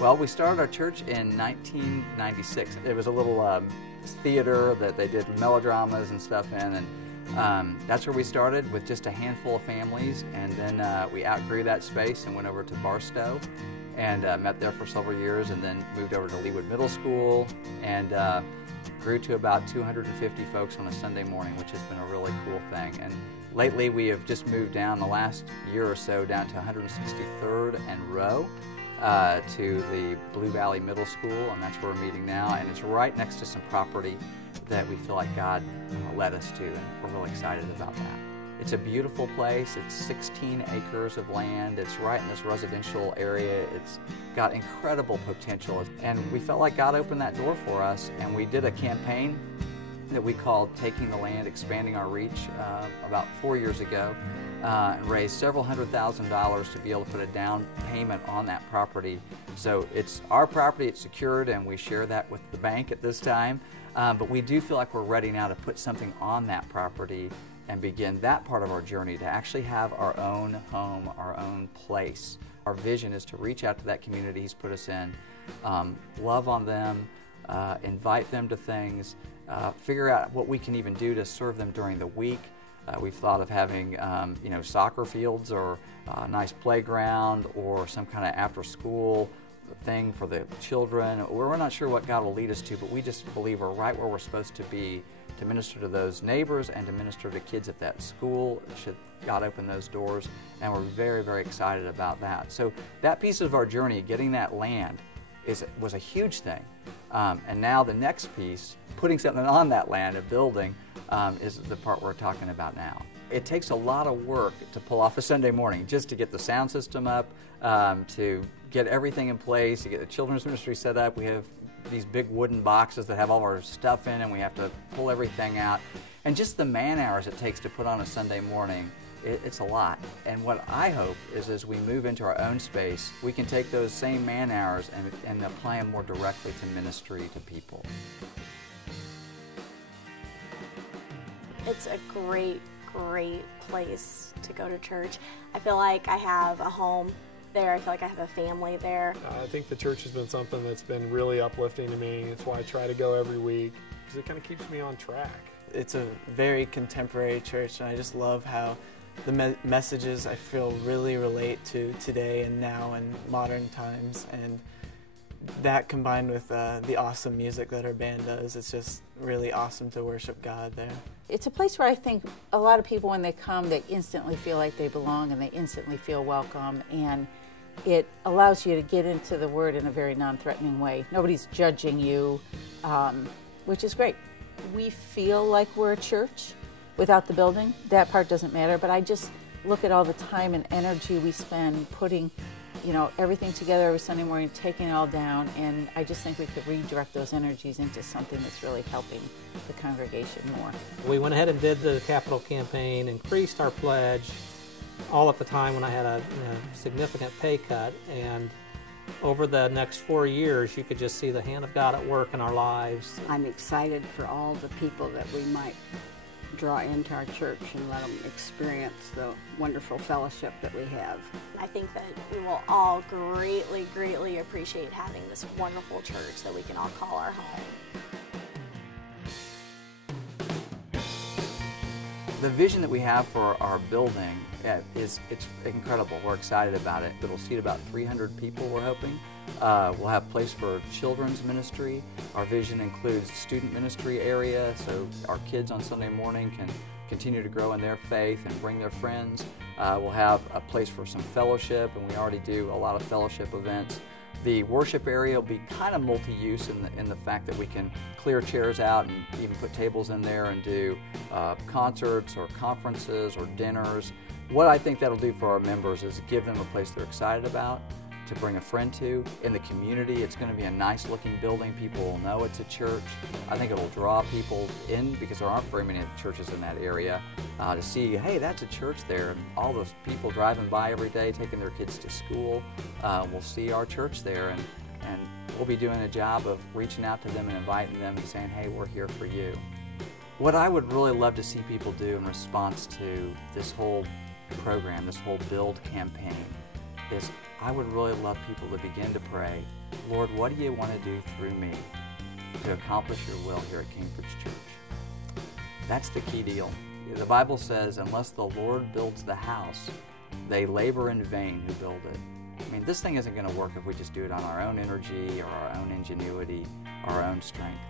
Well, we started our church in 1996. It was a little theater that they did melodramas and stuff in, and that's where we started with just a handful of families, and then we outgrew that space and went over to Barstow and met there for several years, and then moved over to Leawood Middle School and grew to about 250 folks on a Sunday morning, which has been a really cool thing. And lately we have just moved down the last year or so down to 163rd and Row to the Blue Valley Middle School, and that's where we're meeting now, and it's right next to some property that we feel like God led us to, and we're really excited about that. It's a beautiful place. It's 16 acres of land. It's right in this residential area. It's got incredible potential, and we felt like God opened that door for us, and we did a campaign that we called Taking the Land, Expanding Our Reach about 4 years ago, and raised several $100,000 to be able to put a down payment on that property. So it's our property, it's secured, and we share that with the bank at this time, but we do feel like we're ready now to put something on that property and begin that part of our journey to actually have our own home, our own place. Our vision is to reach out to that community He's put us in, love on them, invite them to things, figure out what we can even do to serve them during the week. We've thought of having soccer fields or a nice playground or some kind of after-school thing for the children. We're not sure what God will lead us to, but we just believe we're right where we're supposed to be to minister to those neighbors and to minister to kids at that school should God open those doors, and we're very, very excited about that. So that piece of our journey, getting that land, was a huge thing. And now the next piece, putting something on that land, a building, is the part we're talking about now. It takes a lot of work to pull off a Sunday morning, just to get the sound system up, to get everything in place, to get the children's ministry set up. We have these big wooden boxes that have all our stuff in, and we have to pull everything out. And just the man hours it takes to put on a Sunday morning, it's a lot. And what I hope is as we move into our own space, we can take those same man hours and apply them more directly to ministry to people. It's a great place to go to church. I feel like I have a home there. I feel like I have a family there. I think the church has been something that's been really uplifting to me. It's why I try to go every week, because it kind of keeps me on track. It's a very contemporary church, and I just love how the messages I feel really relate to today and now and modern times, and that combined with the awesome music that our band does, it's just really awesome to worship God there. It's a place where I think a lot of people, when they come, they instantly feel like they belong and they instantly feel welcome, and it allows you to get into the Word in a very non-threatening way. Nobody's judging you, which is great. We feel like we're a church without the building. That part doesn't matter, but I just look at all the time and energy we spend putting everything together every Sunday morning, taking it all down, and I just think we could redirect those energies into something that's really helping the congregation more. We went ahead and did the capital campaign, increased our pledge, all at the time when I had a significant pay cut, and over the next 4 years, you could just see the hand of God at work in our lives. I'm excited for all the people that we might draw into our church and let them experience the wonderful fellowship that we have. I think that we will all greatly appreciate having this wonderful church that we can all call our home. The vision that we have for our building it's incredible. We're excited about it. It'll seat about 300 people, we're hoping. We'll have a place for children's ministry. Our vision includes student ministry area, so our kids on Sunday morning can continue to grow in their faith and bring their friends. We'll have a place for some fellowship, and we already do a lot of fellowship events. The worship area will be kind of multi-use in the fact that we can clear chairs out and even put tables in there and do concerts or conferences or dinners. What I think that'll do for our members is give them a place they're excited about, to bring a friend to. In the community, it's going to be a nice looking building. People will know it's a church. I think it'll draw people in, because there aren't very many churches in that area, to see, hey, that's a church there. And all those people driving by every day, taking their kids to school, will see our church there, and we'll be doing a job of reaching out to them and inviting them and saying, hey, we're here for you. What I would really love to see people do in response to this whole program, this whole build campaign, is I would really love people to begin to pray, Lord, what do you want to do through me to accomplish your will here at Cambridge Church? That's the key deal. The Bible says, unless the Lord builds the house, they labor in vain who build it. I mean, this thing isn't going to work if we just do it on our own energy or our own ingenuity or our own strength.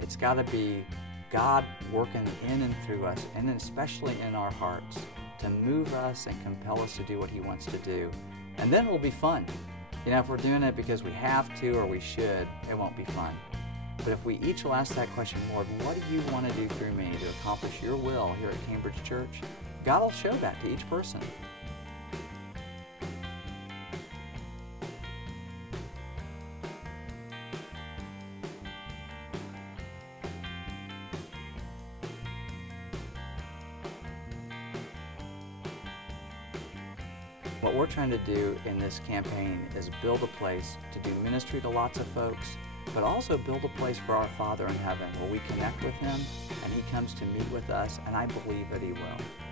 It's got to be God working in and through us, and especially in our hearts, to move us and compel us to do what He wants to do. And then it will be fun. You know, if we're doing it because we have to or we should, it won't be fun. But if we each will ask that question, Lord, what do you want to do through me to accomplish your will here at Cambridge Church? God will show that to each person. What we're trying to do in this campaign is build a place to do ministry to lots of folks, but also build a place for our Father in heaven where we connect with Him and He comes to meet with us, and I believe that He will.